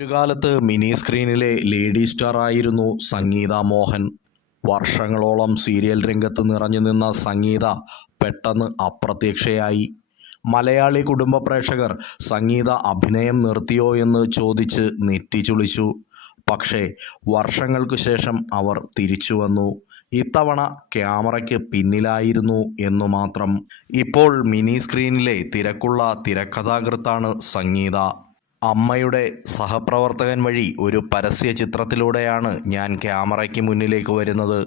ഒരു കാലത്ത് mini സ്ക്രീനിലെ lady star ആയിരുന്നു സംഗീത മോഹൻ. വർഷങ്ങളോളം സീരിയൽ രംഗത്ത് നിറഞ്ഞു നിന്ന സംഗീത പെട്ടെന്ന് അപ്രത്യക്ഷയായി. മലയാളി കുടുംബ പ്രേക്ഷകർ സംഗീത അഭിനയം നിർത്തിയോ എന്ന് ചോദിച്ച് നെറ്റിച്ചുളിച്ചു പക്ഷേ വർഷങ്ങൾക്ക് ശേഷം അവർ തിരിച്ചു വന്നു. ഇത്തവണ ക്യാമറയ്ക്ക് പിന്നിലായിരുന്നു എന്നു മാത്രം. ഇപ്പോൾ മിനി സ്ക്രീനിലെ തിരക്കുള്ള തിരക്കഥാകൃത്താണ് സംഗീത. അമ്മയുടെ സഹപ്രവർത്തകൻ വഴി ഒരു പരസ്യ ചിത്രത്തിലൂടെയാണ് ഞാൻ ക്യാമറയ്ക്ക് മുന്നിലേക്ക് വരുന്നത്.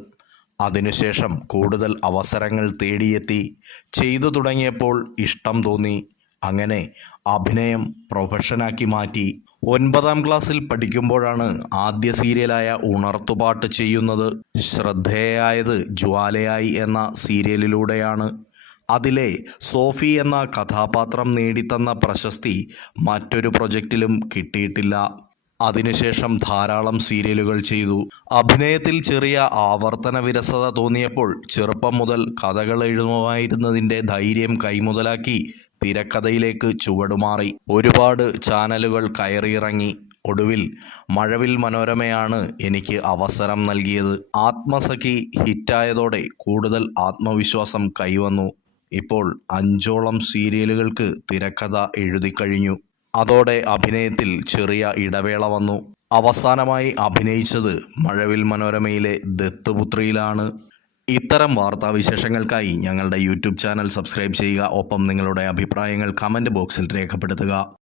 അതിനുശേഷം കൂടുതൽ അവസരങ്ങൾ തേടിയെത്തി. ചെയ്തു തുടങ്ങിയപ്പോൾ ഇഷ്ടം തോന്നി. അങ്ങനെ അഭിനയം പ്രൊഫഷനാക്കി മാറ്റി. ഒൻപതാം ക്ലാസ്സിൽ പഠിക്കുമ്പോഴാണ് ആദ്യ സീരിയലായ ഉണർത്തുപാട്ട് ചെയ്യുന്നത്. ശ്രദ്ധേയായത് ജ്വാലയായി എന്ന സീരിയലിലൂടെയാണ്. അതിലെ സോഫി എന്ന കഥാപാത്രം നേടിത്തന്ന പ്രശസ്തി മറ്റൊരു പ്രൊജക്റ്റിലും കിട്ടിയിട്ടില്ല. അതിനുശേഷം ധാരാളം സീരിയലുകൾ ചെയ്തു. അഭിനയത്തിൽ ചെറിയ ആവർത്തന വിരസത തോന്നിയപ്പോൾ ചെറുപ്പം മുതൽ കഥകൾ എഴുതുമായിരുന്നതിന്റെ ധൈര്യം കൈമുതലാക്കി തിരക്കഥയിലേക്ക് ചുവടുമാറി. ഒരുപാട് ചാനലുകൾ കയറിയിറങ്ങി. ഒടുവിൽ മഴവിൽ മനോരമയാണ് എനിക്ക് അവസരം നൽകിയത്. ആത്മസഖി ഹിറ്റായതോടെ കൂടുതൽ ആത്മവിശ്വാസം കൈവന്നു. ഇപ്പോൾ അഞ്ചോളം സീരിയലുകൾക്ക് തിരക്കഥ എഴുതിക്കഴിഞ്ഞു. അതോടെ അഭിനയത്തിൽ ചെറിയ ഇടവേള വന്നു. അവസാനമായി അഭിനയിച്ചത് മഴവിൽ മനോരമയിലെ ദത്തുപുത്രിയിലാണ്. ഇത്തരം വാർത്താവിശേഷങ്ങൾക്കായി ഞങ്ങളുടെ യൂട്യൂബ് ചാനൽ സബ്സ്ക്രൈബ് ചെയ്യുക. ഒപ്പം നിങ്ങളുടെ അഭിപ്രായങ്ങൾ കമന്റ് ബോക്സിൽ രേഖപ്പെടുത്തുക.